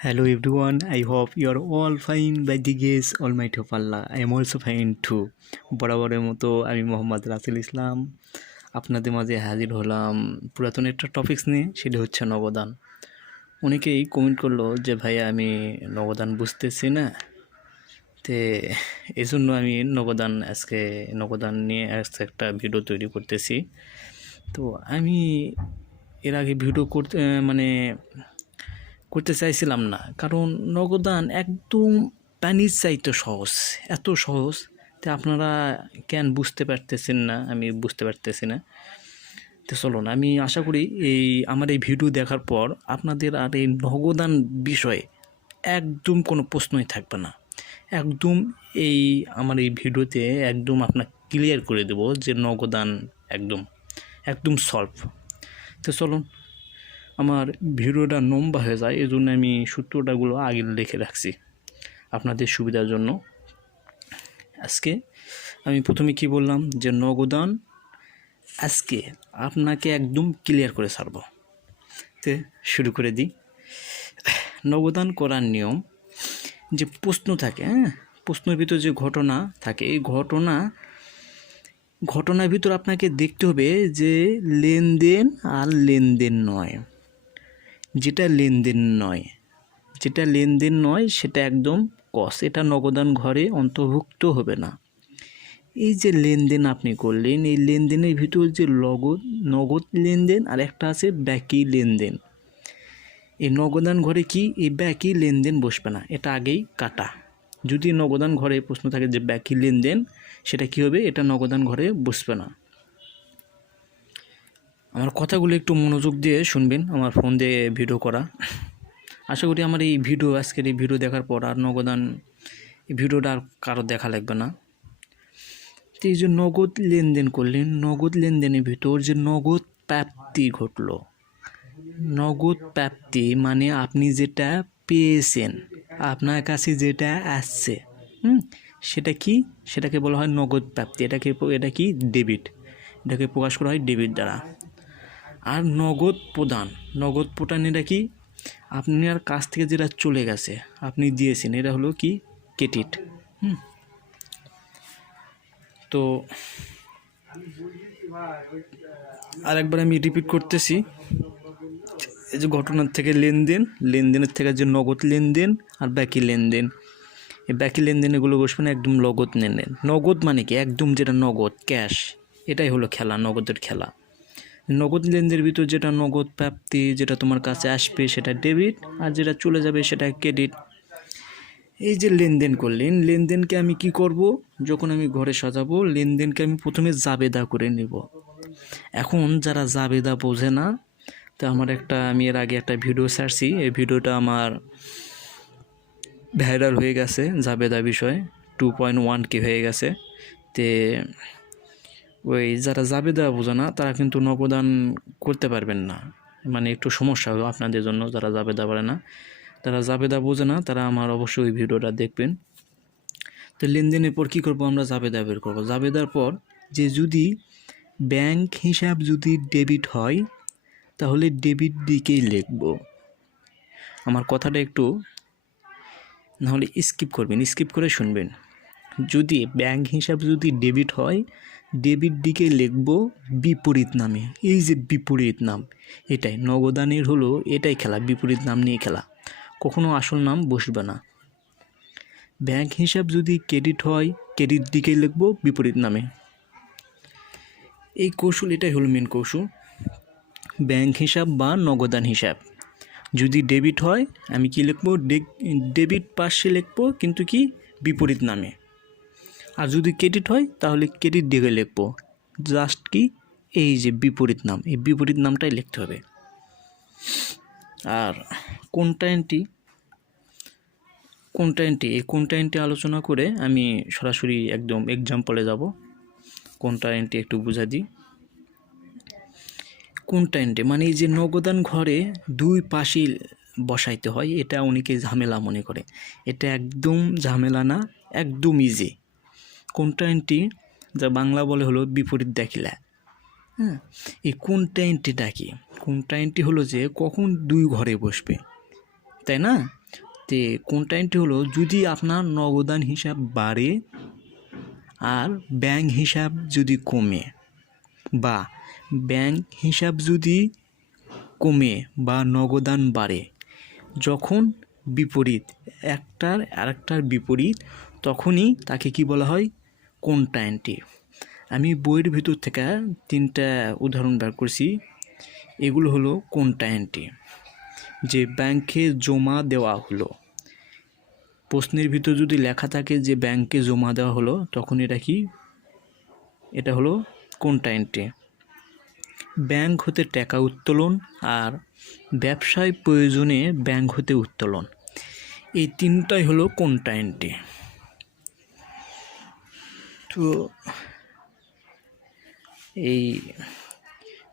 Hello everyone, I hope you are all fine by the grace Almighty of Allah. I am also fine too. বরাবরের মতো আমি মোহাম্মদ রাসেল ইসলাম আপনাদের মাঝে হাজির হলাম পুরাতন একটা টপিকস নিয়ে, সেটা হচ্ছে নবদান। অনেকেই কমেন্ট করলো যে ভাইয়া আমি নবদান বুঝতেছি না, তে এই জন্য আমি নবদান নিয়ে আজকে একটা ভিডিও তৈরি করতেছি। তো আমি এর আগে ভিডিও করতে চাইছিলাম না, কারণ নগদান একদম পানির চাইতে সহজ, এত সহজ তো আপনারা কেন বুঝতে পারতেছেন না, আমি বুঝতে পারতেছি না। তো চলুন, আমি আশা করি আমার এই ভিডিও দেখার পর আপনাদের আর এই নগদান বিষয়ে একদম কোনো প্রশ্নই থাকবে না। একদম আমার এই ভিডিওতে একদম আপনাকে ক্লিয়ার করে দেব যে নগদান একদম একদম সলভ। তো চলুন, আমার ভিডিওটা লম্বা হয়ে যায়, এই জন্য আমি সূত্রটাগুলো আগে লিখে রাখছি আপনাদের সুবিধার জন্য। আজকে আমি প্রথমে কি বললাম যে নগদান আজকে আপনাকে একদম ক্লিয়ার করে ছাড়ব। তো শুরু করে দিই। নগদান করার নিয়ম, যে প্রশ্ন থাকে, প্রশ্নের ভিতর যে ঘটনা থাকে, এই ঘটনার ভিতর আপনাকে দেখতে হবে যে লেনদেন আর লেনদেন নয়। যেটা লেনদেন নয় সেটা একদম কস, এটা নগদান ঘরে অন্তর্ভুক্ত হবে না। এই যে লেনদেন আপনি করলেন, এই লেনদেনের ভিতর যে নগদ লেনদেন আর একটা আছে বাকি লেনদেন, এই নগদান ঘরে কি এই বাকি লেনদেন বসবে না, এটা আগেই কাটা। যদি নগদান ঘরে প্রশ্ন থাকে যে বাকি লেনদেন, সেটা কি হবে, এটা নগদান ঘরে বসবে না। আমার কথাগুলো একটু মনোযোগ দিয়ে শুনবেন, আমার ফোন দিয়ে ভিডিও করা। আশা করি আমার আজকের এই ভিডিও দেখার পর আর নগদান এই ভিডিওটা আর কারো দেখা লাগবে না। তো এই যে নগদ লেনদেন করলেন, নগদ লেনদেনের ভিতর যে নগদ প্রাপ্তি ঘটলো, নগদ প্রাপ্তি মানে আপনি যেটা পেয়েছেন, আপনার কাছে যেটা আসছে, সেটাকে বলা হয় নগদ প্রাপ্তি। এটা কি ডেবিট, এটাকে প্রকাশ করা হয় ডেবিট দ্বারা। আর নগদ প্রদান এটা কি, আপনার কাছ থেকে যেটা চলে গেছে, আপনি দিয়েছেন, এটা হলো কি ক্রেডিট। তো আরেকবার আমি রিপিট করতেছি, এই যে ঘটনার থেকে লেনদেনের থেকে যে নগদ লেনদেন আর বাকি লেনদেন, এই বাকি লেনদেনগুলো বসবে না, একদম নগদ লেনদেন। নগদ মানে কি একদম যেটা নগদ ক্যাশ, এটাই হলো খেলা, নগদের খেলা। নগদ লেনদেনের ভিতর যেটা নগদ প্রাপ্তি, যেটা তোমার কাছে আসবে সেটা ডেবিট, আর যেটা চলে যাবে সেটা ক্রেডিট। এই যে লেনদেন করলেন, লেনদেনকে আমি কি করব, যখন আমি ঘরে সাজাবো লেনদেনকে আমি প্রথমে জাবেদা করে নেব। এখন যারা জাবেদা বোঝে না, তো আমি এর আগে একটা ভিডিও ছাড়ছি, এই ভিডিওটা আমার ভাইরাল হয়ে গেছে, জাবেদা বিষয় 2.1K হয়ে গেছে। তে ওই যারা জাবেদা বোঝে না তারা কিন্তু নগদান করতে পারবেন না, মানে একটু সমস্যা হবে আপনাদের জন্য। যারা জাবেদা পারে না, যারা জাবেদা বোঝে না, তারা আমার অবশ্যই ওই ভিডিওটা দেখবেন। তো লেনদেনের পর কী করবো, আমরা জাবেদা বের করবো। জাবেদার পর যে যদি ব্যাংক হিসাব যদি ডেবিট হয়, তাহলে ডেবিট দিকেই লিখব। আমার কথাটা একটু নাহলে স্কিপ করবেন, স্কিপ করে শুনবেন। যদি ব্যাংক হিসাব যদি ডেবিট হয়, ডেবিট দিকে লিখব বিপরীত নামে। এই যে বিপরীত নাম, এটাই নগদানের হলো, এটাই খেলা, বিপরীত নাম নিয়ে খেলা, কখনো আসল নাম বসবে না। ব্যাংক হিসাব যদি ক্রেডিট হয়, ক্রেডিট দিকে লিখব বিপরীত নামে। এই কৌশল, এটাই হলো মেন কৌশল। ব্যাংক হিসাব বা নগদান হিসাব যদি ডেবিট হয়, আমি কি লিখব, ডেবিট পাশে লিখব, কিন্তু কি বিপরীত নামে। আর যদি ক্রেডিট হয় তাহলে ক্রেডিট দিকে লিখব, জাস্ট কি এই যে বিপরীত নাম, এই বিপরীত নামটাই লিখতে হবে। আর কোনটা এন্ট্রি আলোচনা করে আমি সরাসরি একদম এক্সাম্পলে যাব। কোনটা এন্ট্রি একটু বুঝা দিই। কোনটা এন্ট্রি মানে এই যে নগদান ঘরে দুই পাশে বসাইতে হয়, এটা অনেকে ঝামেলা মনে করে। এটা একদম ঝামেলা না, একদম ইজি। কোনটা এন্ট্রি, যা বাংলা বলে হলো বিপরীত দেখিলা। এই কোনটা এন্ট্রিটা কি, কোনটা এন্ট্রি হলো যে কখন দুই ঘরে বসবে, তাই না? তে কোন টাইমটি হলো যদি আপনার নগদান হিসাব বাড়ে আর ব্যাংক হিসাব যদি কমে, বা ব্যাংক হিসাব যদি কমে বা নগদান বাড়ে, যখন বিপরীত একটার আরেকটার বিপরীত, তখনই তাকে কি বলা হয়? কন্ট্রাইন্টি। আমি বইয়ের ভিতর থেকে 3টা উদাহরণ বের করছি। এগুলো হলো কন্ট্রাইন্টি। যে ব্যাংকে জমা দেওয়া হলো, প্রশ্নের ভিতর যদি লেখা থাকে যে ব্যাংকে জমা দেওয়া হলো, তখন এটা কি? এটা হলো কন্ট্রাইন্টি। ব্যাংক হতে টাকা উত্তোলন আর ব্যবসায় প্রয়োজনে ব্যাংক হতে উত্তোলন, এই 3টাই হলো কন্ট্রাইন্টি। তো এই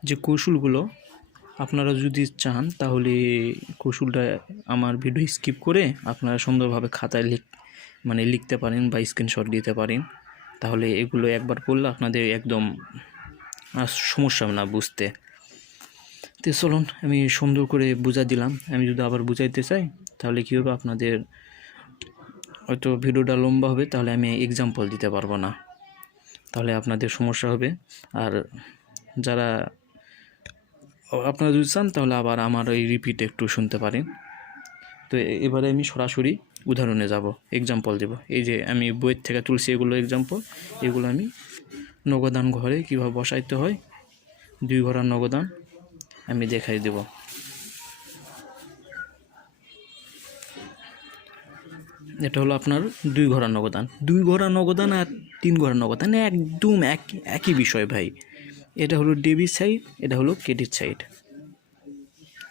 যে কৌশলগুলো আপনারা যদি চান তাহলে কৌশলটা আমার ভিডিও স্কিপ করে আপনারা সুন্দরভাবে খাতায় লিখতে পারেন বা স্ক্রিনশট দিতে পারেন। তাহলে এগুলো একবার পড়লে আপনাদের একদম সমস্যা না বুঝতে। তো চলুন আমি সুন্দর করে বুঝা দিলাম। আমি যদি আবার বুঝাইতে চাই তাহলে কী হবে, আপনাদের হয়তো ভিডিওটা লম্বা হবে, তাহলে আমি এক্সাম্পল দিতে পারবো না, তাহলে আপনাদের সমস্যা হবে। আর যারা আপনারা যদি চান তাহলে আবার আমার এই রিপিট একটু শুনতে পারেন। তো এবারে আমি সরাসরি উদাহরণে যাব, এক্সাম্পল দেব। এই যে আমি বইয়ের থেকে তুলছি এগুলো এক্সাম্পল, এগুলো আমি নগদান ঘরে কীভাবে বসাইতে হয়, 2 ঘরা নগদান আমি দেখাই দেব। এটা হলো আপনার 2 ঘরা নগদান। 2 ঘরা নগদান আর 3 ঘরা নগদান একদম একই বিষয় ভাই। এটা হলো ডেবিট সাইড, এটা হলো ক্রেডিট সাইড।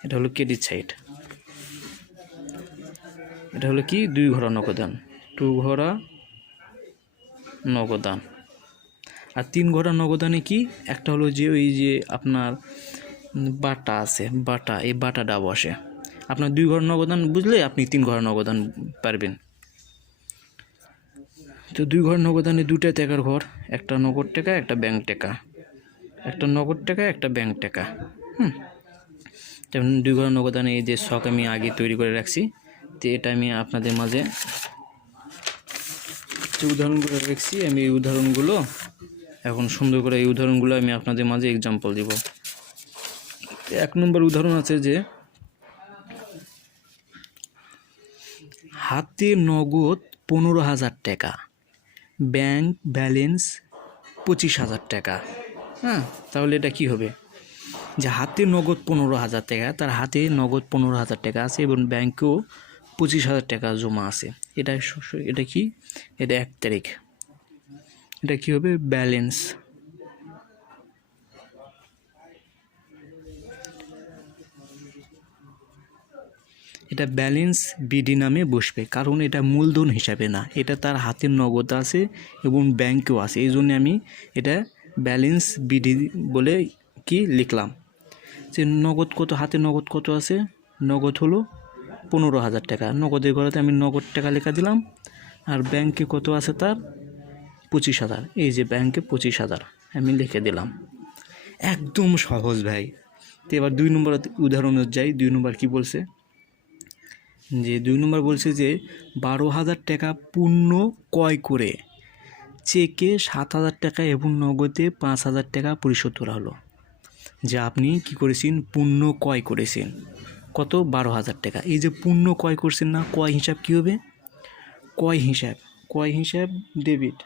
এটা হলো ক্রেডিট সাইড। এটা হলো কি? 2 ঘরা নগদান, 2 ঘরা নগদান। আর 3 ঘরা নগদানে কি? একটা হলো যে ওই যে আপনার বাটা আছে, বাটা, এই বাটাটা বসে। আপনার 2 ঘর নগদান বুঝলে আপনি 3 ঘর নগদান পারবেন। তো 2 ঘর নগদানে 2টা টাকার ঘর, একটা নগদ টাকা, একটা ব্যাংক টাকা, একটা নগদ টাকা, একটা ব্যাংক টাকা। যেমন 2 ঘর নগদানে এই যে শখ আমি আগে তৈরি করে রাখছি, তো এটা আমি আপনাদের মাঝে যে উদাহরণগুলো রাখছি, আমি এই উদাহরণগুলো এখন সুন্দর করে এই উদাহরণগুলো আমি আপনাদের মাঝে এক্সাম্পল দিব। 1 নম্বর উদাহরণ আছে যে হাতে নগদ 15,000 টাকা, ব্যাংক ব্যালেন্স 25,000 টাকা। তাহলে এটা কি হবে? যে হাতে নগদ 15,000 টাকা, তার হাতে নগদ 15,000 টাকা আছে এবং ব্যাংকেও 25,000 টাকা জমা আছে। এটা কি? এটা 1 তারিখ। এটা কি হবে? ব্যালেন্স। এটা ব্যালেন্স বিডি নামে বসবে, কারণ এটা মূলধন হিসাবে না, এটা তার হাতের নগদ আছে এবং ব্যাংকেও আছে, এই জন্য আমি এটা ব্যালেন্স বিডি বলে কি লিখলাম। যে নগদ কত, হাতে নগদ কত আছে? নগদ হলো 15,000 টাকা। নগদের ঘরেতে আমি নগদ টাকা লেখা দিলাম। আর ব্যাংকে কত আছে? তার 25,000। এই যে ব্যাংকে 25,000 আমি লিখে দিলাম। একদম সহজ ভাই। তো এবার 2 নম্বর উদাহরণে যাই। 2 নম্বর কি বলছে? যে 2 নম্বর বলছে যে 12,000 টাকা পণ্য ক্রয় করে চেকে 7,000 টাকা এবং নগদে 5,000 টাকা পরিশোধ করা হলো। যে আপনি কি করেছেন? পণ্য ক্রয় করেছেন কত? 12,000 টাকা। এই যে পণ্য ক্রয় করছেন না, ক্রয় হিসাব কী হবে? ক্রয় হিসাব ডেবিট।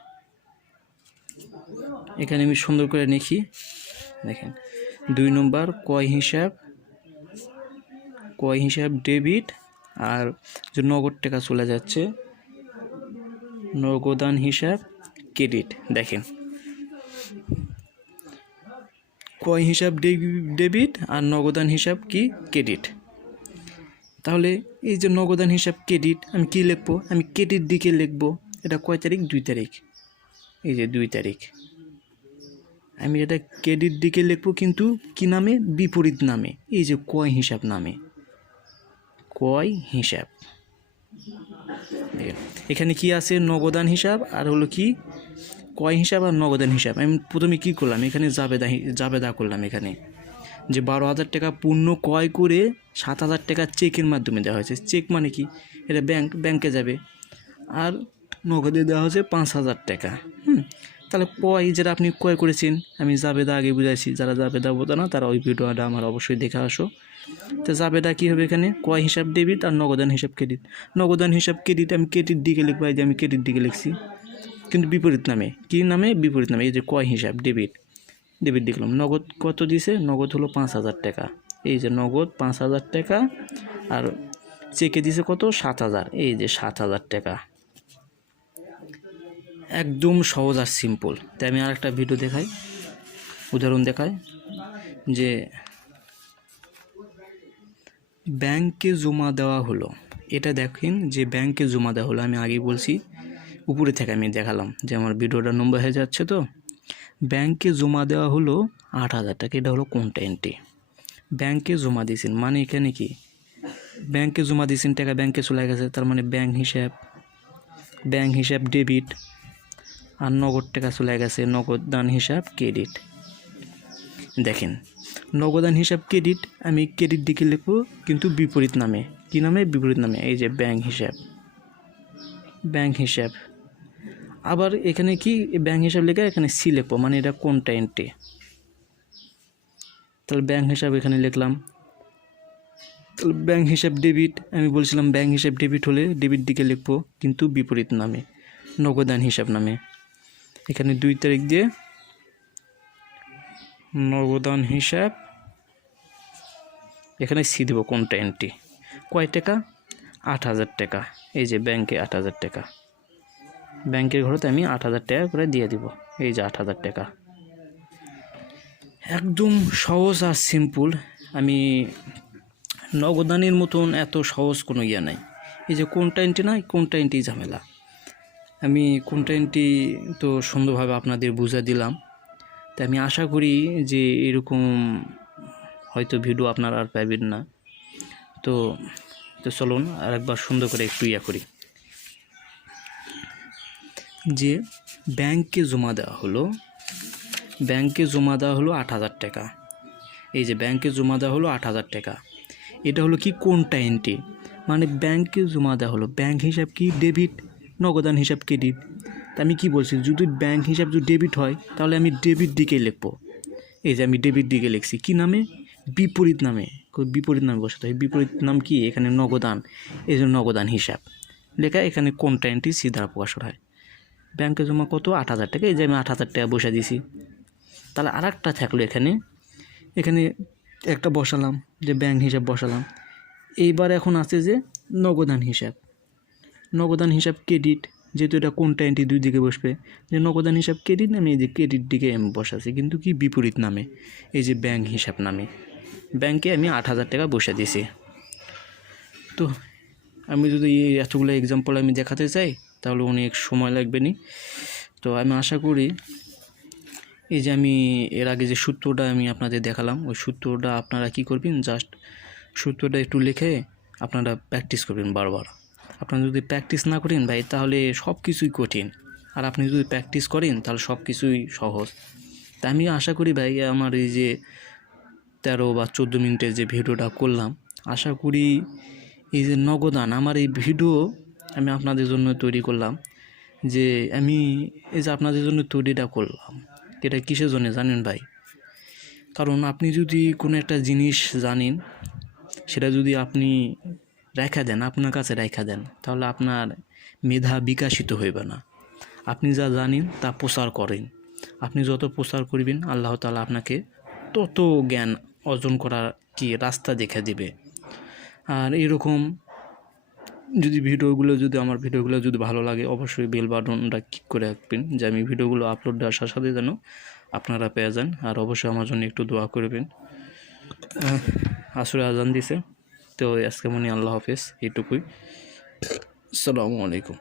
এখানে আমি সুন্দর করে লিখি, দেখেন 2 নম্বর ক্রয় হিসাব ডেবিট। আর যে নগদ টাকা চলে যাচ্ছে, নগদান হিসাব ক্রেডিট। দেখেন ক্রয় হিসাব ডেবিট আর নগদান হিসাব কি? ক্রেডিট। তাহলে এই যে নগদান হিসাব ক্রেডিট, আমি কি লিখবো? আমি ক্রেডিট দিকে লিখবো। এটা কয় তারিখ? 2 তারিখ। এই যে 2 তারিখ আমি এটা ক্রেডিট দিকে লিখবো, কিন্তু কি নামে? বিপরীত নামে। এই যে ক্রয় হিসাব নামে, ক্রয় হিসাব। এখানে কি আছে? নগদান হিসাব আর হলো কি? ক্রয় হিসাব আর নগদান হিসাব। আমি প্রথমে কি করলাম? এখানে জাবেদা করলাম এখানে। যে 12,000 টাকা পণ্য ক্রয় করে 7,000 টাকা চেকের মাধ্যমে দেওয়া হয়েছে। চেক মানে কি, এটা ব্যাংকে যাবে। আর নগদে দেওয়া হচ্ছে 5,000 টাকা। তাহলে ক্রয় যেটা আপনি ক্রয় করেছেন, আমি জাবেদা আগে বুঝাইছি, যারা জাবেদা বোঝে না তারা ওই ভিডিওটা আমার অবশ্যই দেখে আসো। তো জাবেদা কী হবে, এখানে ক্রয় হিসাব ডেবিট আর নগদান হিসাব ক্রেডিট। নগদান হিসাব ক্রেডিট আমি ক্রেডিট দিকে লিখবো, এই যে আমি ক্রেডিট দিকে লিখছি, কিন্তু বিপরীত নামে। কী নামে? বিপরীত নামে। এই যে ক্রয় হিসাব ডেবিট লিখলাম। নগদ কত দিছে? নগদ হলো 5,000 টাকা। এই যে নগদ 5,000 টাকা, আর চেকে দিছে কত? 7,000। এই যে 7,000 টাকা। একদম সহজ আর সিম্পল। তাই আমি আর একটা ভিডিও দেখাই, উদাহরণ দেখাই, যে ব্যাংকে জমা দেওয়া হলো। এটা দেখেন যে ব্যাংকে জমা দেওয়া হলো, আমি আগেই বলছি, উপরে থেকে আমি দেখালাম যে আমার ভিডিওটা লম্বা হয়ে যাচ্ছে। তো ব্যাংকে জমা দেওয়া হলো 8,000 টাকা। এটা হলো কোনটা এন্ট্রি? ব্যাংকে জমা দিয়েছেন মানে এখানে কি, ব্যাংকে জমা দিয়েছেন, টাকা ব্যাংকে চলে গেছে, তার মানে ব্যাংক হিসাব ডেবিট, আর নগদ টাকা চলে গেছে, নগদান হিসাব ক্রেডিট। দেখেন নগদান হিসাব ক্রেডিট, আমি ক্রেডিট দিকে লিখবো কিন্তু বিপরীত নামে। কি নামে? বিপরীত নামে। এই যে ব্যাংক হিসাব। আবার এখানে কি ব্যাংক হিসাব লেখা, এখানে সি লিখবো, মানে এটা কোনটা এন্ট্রি। তাহলে ব্যাংক হিসাব এখানে লিখলাম। তাহলে ব্যাংক হিসাব ডেবিট, আমি বলছিলাম ব্যাংক হিসাব ডেবিট হলে ডেবিট দিকে লিখবো কিন্তু বিপরীত নামে, নগদান হিসাব নামে। এখানে 2 তারিখ দিয়ে নগদান হিসাব, এখানে সি দেবো কোনটা এন্ট্রি। কয় টাকা? 8,000 টাকা। এই যে ব্যাংকে 8,000 টাকা, ব্যাংকের ঘরেতে আমি 8,000 টাকা করে দিয়ে দিব। এই যে 8,000 টাকা। একদম সহজ আর সিম্পল। আমি নগদানের মতন এত সহজ কোনো ইয়ে নাই। এই যে কোনটা এন্ট্রি নাই, কোনটা এন্ট্রি ঝামেলা। আমি কোনটা এন্ট্রি তো সুন্দরভাবে আপনাদের বুঝা দিলাম। তাই আমি আশা করি যে এরকম হয়তো ভিডিও আপনারা আর পাবেন না। তো চলুন আরেকবার সুন্দর করে একটু ইয়া করি, যে ব্যাংকে জমা দেওয়া হলো 8,000 টাকা। এই যে ব্যাংকে জমা দেওয়া হলো 8,000 টাকা। এটা হলো কি, কোনটা এন্ট্রি, মানে ব্যাংকে জমা দেওয়া হলো। ব্যাংক হিসাব কি? ডেবিট, নগদান হিসাব ক্রেডিট। তা আমি কি বলছি, যদি ব্যাংক হিসাব যদি ডেবিট হয় তাহলে আমি ডেবিট দিকে লিখবো। এই যে আমি ডেবিট দিকে লিখছি, কি নামে? বিপরীত নামে। বসাতে হয়। বিপরীত নাম কি? এখানে নগদান, এই জন্য নগদান হিসাব লেখা। এখানে কোনটা এন্ট্রি সি দ্বারা প্রকাশ হয়। ব্যাংকে জমা কত? 8,000 টাকা। এই যে আমি 8,000 টাকা বসা দিছি। তাহলে আর একটা থাকলো এখানে একটা বসালাম, যে ব্যাংক হিসাব বসালাম। এইবার এখন আছে যে নগদান হিসাব ক্রেডিট, যেহেতু এটা কোনটা এন্ট্রি 2 দিকে বসবে, যে নগদান হিসাব ক্রেডিট, আমি এই যে ক্রেডিট দিকে আমি বসাছি কিন্তু কি বিপরীত নামে। এই যে ব্যাংক হিসাব নামে, ব্যাংকে আমি 8,000 টাকা বসে দিয়েছি। তো আমি যদি এতগুলো এক্সাম্পল আমি দেখাতে চাই তাহলে অনেক সময় লাগবে নি। তো আমি আশা করি এই যে আমি এর আগে যে সূত্রটা আমি আপনাদের দেখালাম, ওই সূত্রটা আপনারা কি করবেন, জাস্ট সূত্রটা একটু লিখে আপনারা প্র্যাকটিস করবেন বারবার। আপনারা যদি প্র্যাকটিস না করেন ভাই, তাহলে সব কিছুই কঠিন। আর আপনি যদি প্র্যাকটিস করেন তাহলে সব কিছুই সহজ। তা আমি আশা করি ভাই, আমার এই যে 13 বা 14 মিনিটের যে ভিডিওটা করলাম, আশা করি এই যে নগদান, আমার এই ভিডিও আমি আপনাদের জন্য তৈরি করলাম। যে আমি এই যে আপনাদের জন্য তৈরিটা করলাম, এটা কিসের জন্য জানেন ভাই? কারণ আপনি যদি কোনো একটা জিনিস জানেন, সেটা যদি আপনি আপনার কাছে রেখা দেন, তাহলে আপনার মেধা বিকাশিত হইবে না। আপনি যা জানেন তা প্রচার করেন। আপনি যত প্রচার করবেন, আল্লাহ তাআলা আপনাকে তত জ্ঞান অর্জন করার কি রাস্তা দেখে দিবে। আর এরকম যদি আমার ভিডিওগুলো যদি ভালো লাগে, অবশ্যই বেল বাটনটা ক্লিক করে রাখবেন, যে আমি ভিডিওগুলো আপলোড দেওয়ার সাথে সাথে যেন আপনারা পেয়ে যান। আর অবশ্যই আমার জন্য একটু দোয়া করবেন। আসরে আজান দিছে, তো আজকে মনে আল্লাহ হাফেজ, এইটুকুই। আসসালামু আলাইকুম।